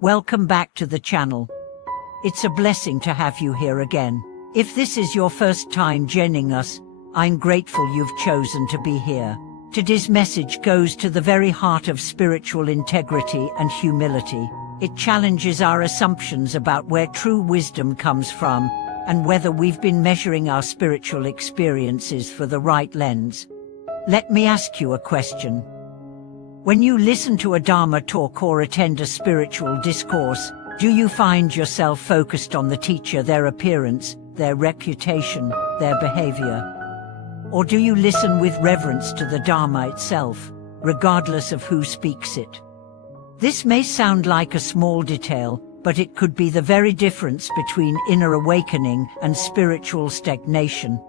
Welcome back to the channel. It's a blessing to have you here again. If this is your first time joining us, I'm grateful you've chosen to be here. Today's message goes to the very heart of spiritual integrity and humility. It challenges our assumptions about where true wisdom comes from, and whether we've been measuring our spiritual experiences through the right lens. Let me ask you a question. When you listen to a Dharma talk or attend a spiritual discourse, do you find yourself focused on the teacher, their appearance, their reputation, their behavior? Or do you listen with reverence to the Dharma itself, regardless of who speaks it? This may sound like a small detail, but it could be the very difference between inner awakening and spiritual stagnation.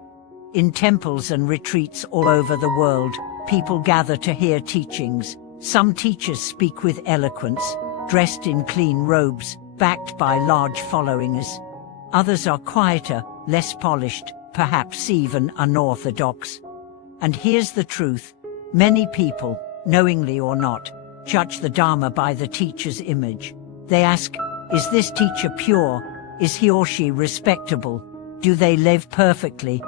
In temples and retreats all over the world, people gather to hear teachings. Some teachers speak with eloquence, dressed in clean robes, backed by large followings. Others are quieter, less polished, perhaps even unorthodox. And here's the truth. Many people, knowingly or not, judge the Dharma by the teacher's image. They ask, is this teacher pure? Is he or she respectable? Do they live perfectly?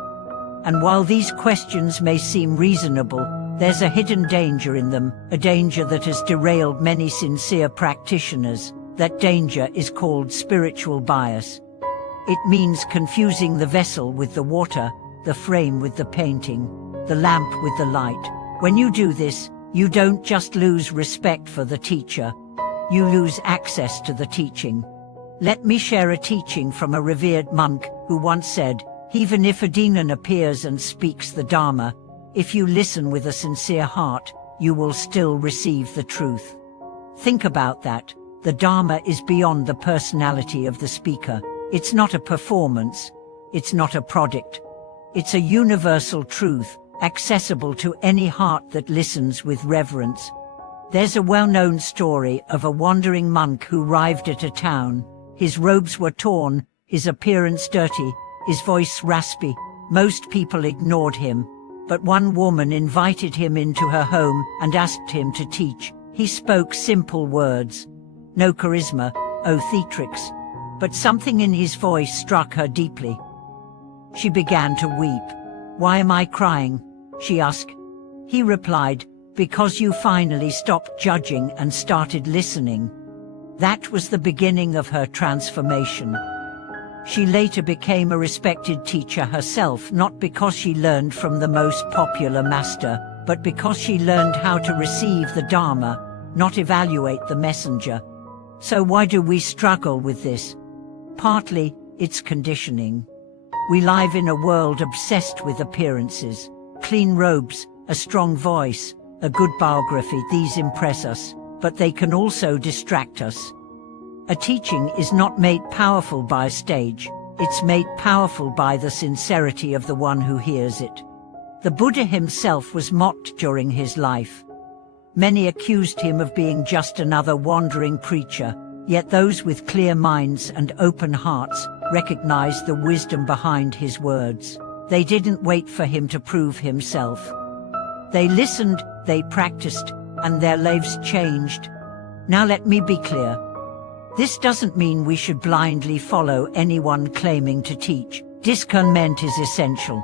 And while these questions may seem reasonable, there's a hidden danger in them, a danger that has derailed many sincere practitioners. That danger is called spiritual bias. It means confusing the vessel with the water, the frame with the painting, the lamp with the light. When you do this, you don't just lose respect for the teacher, you lose access to the teaching. Let me share a teaching from a revered monk who once said, even if a demon appears and speaks the Dharma, if you listen with a sincere heart, you will still receive the truth. Think about that. The Dharma is beyond the personality of the speaker. It's not a performance. It's not a product. It's a universal truth, accessible to any heart that listens with reverence. There's a well-known story of a wandering monk who arrived at a town. His robes were torn, his appearance dirty, his voice raspy. Most people ignored him. But one woman invited him into her home and asked him to teach. He spoke simple words. No charisma, no theatrics. But something in his voice struck her deeply. She began to weep. Why am I crying? She asked. He replied, because you finally stopped judging and started listening. That was the beginning of her transformation. She later became a respected teacher herself, not because she learned from the most popular master, but because she learned how to receive the Dharma, not evaluate the messenger. So why do we struggle with this? Partly, it's conditioning. We live in a world obsessed with appearances. Clean robes, a strong voice, a good biography, these impress us, but they can also distract us. A teaching is not made powerful by a stage, it's made powerful by the sincerity of the one who hears it. The Buddha himself was mocked during his life. Many accused him of being just another wandering preacher, yet those with clear minds and open hearts recognized the wisdom behind his words. They didn't wait for him to prove himself. They listened, they practiced, and their lives changed. Now let me be clear. This doesn't mean we should blindly follow anyone claiming to teach. Discernment is essential.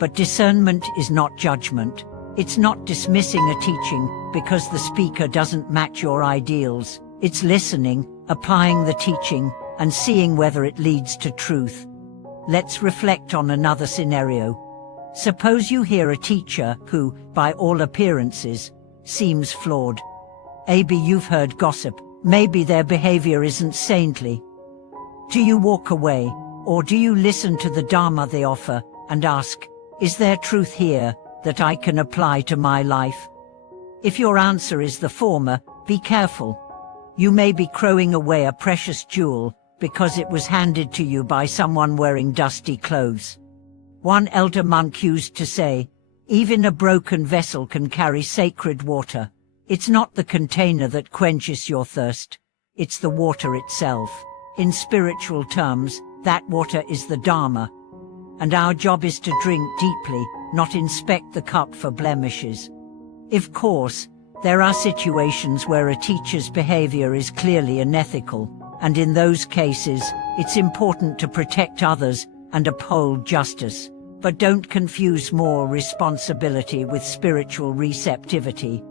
But discernment is not judgment. It's not dismissing a teaching because the speaker doesn't match your ideals. It's listening, applying the teaching, and seeing whether it leads to truth. Let's reflect on another scenario. Suppose you hear a teacher who, by all appearances, seems flawed. Maybe you've heard gossip. Maybe their behavior isn't saintly. Do you walk away, or do you listen to the Dharma they offer and ask, is there truth here that I can apply to my life? If your answer is the former, be careful. You may be throwing away a precious jewel because it was handed to you by someone wearing dusty clothes. One elder monk used to say, even a broken vessel can carry sacred water. It's not the container that quenches your thirst. It's the water itself. In spiritual terms, that water is the Dharma. And our job is to drink deeply, not inspect the cup for blemishes. Of course, There are situations where a teacher's behavior is clearly unethical, and in those cases, it's important to protect others and uphold justice. But don't confuse moral responsibility with spiritual receptivity.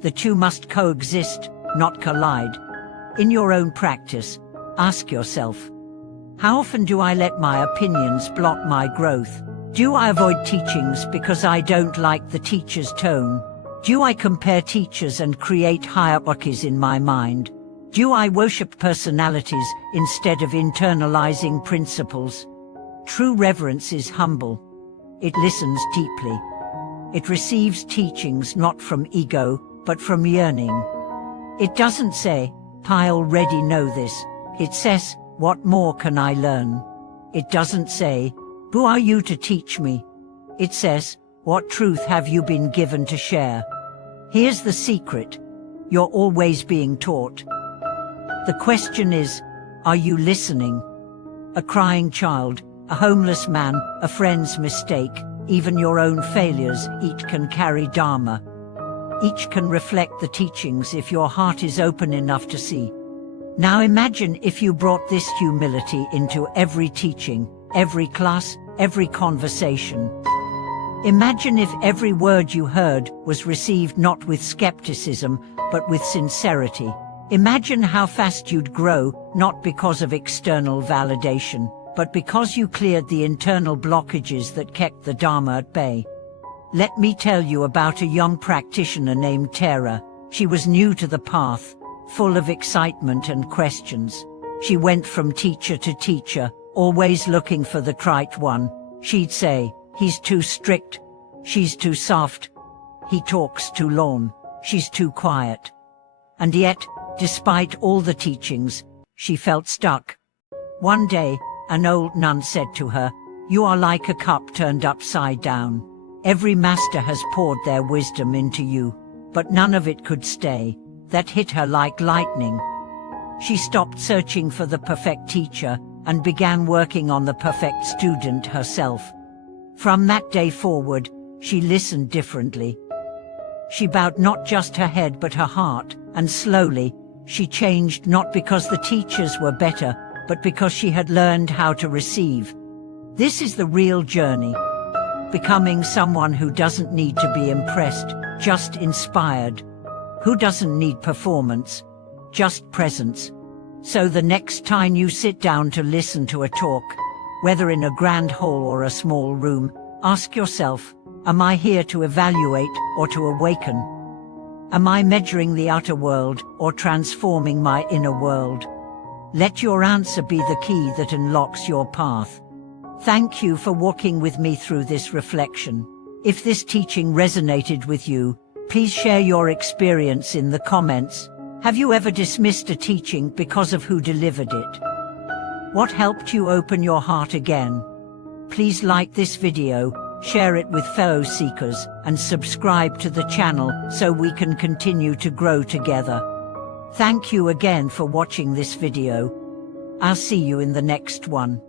The two must coexist, not collide. In your own practice, ask yourself, how often do I let my opinions block my growth? Do I avoid teachings because I don't like the teacher's tone? Do I compare teachers and create hierarchies in my mind? Do I worship personalities instead of internalizing principles? True reverence is humble. It listens deeply. It receives teachings not from ego, but from yearning. It doesn't say, I already know this. It says, what more can I learn? It doesn't say, who are you to teach me? It says, what truth have you been given to share? Here's the secret. You're always being taught. The question is, are you listening? A crying child, a homeless man, a friend's mistake, even your own failures, each can carry Dharma. Each can reflect the teachings if your heart is open enough to see. Now imagine if you brought this humility into every teaching, every class, every conversation. Imagine if every word you heard was received not with skepticism, but with sincerity. Imagine how fast you'd grow, not because of external validation, but because you cleared the internal blockages that kept the Dharma at bay. Let me tell you about a young practitioner named Tara. She was new to the path, full of excitement and questions. She went from teacher to teacher, always looking for the right one. She'd say, he's too strict. She's too soft. He talks too long. She's too quiet. And yet, despite all the teachings, she felt stuck. One day, an old nun said to her, you are like a cup turned upside down. Every master has poured their wisdom into you, but none of it could stay. That hit her like lightning. She stopped searching for the perfect teacher and began working on the perfect student herself. From that day forward, she listened differently. She bowed not just her head but her heart, and slowly, she changed not because the teachers were better, but because she had learned how to receive. This is the real journey. Becoming someone who doesn't need to be impressed, just inspired. Who doesn't need performance, just presence. So the next time you sit down to listen to a talk, whether in a grand hall or a small room, ask yourself, am I here to evaluate or to awaken? Am I measuring the outer world or transforming my inner world? Let your answer be the key that unlocks your path. Thank you for walking with me through this reflection. If this teaching resonated with you, please share your experience in the comments. Have you ever dismissed a teaching because of who delivered it? What helped you open your heart again? Please like this video, share it with fellow seekers, and subscribe to the channel so we can continue to grow together. Thank you again for watching this video. I'll see you in the next one.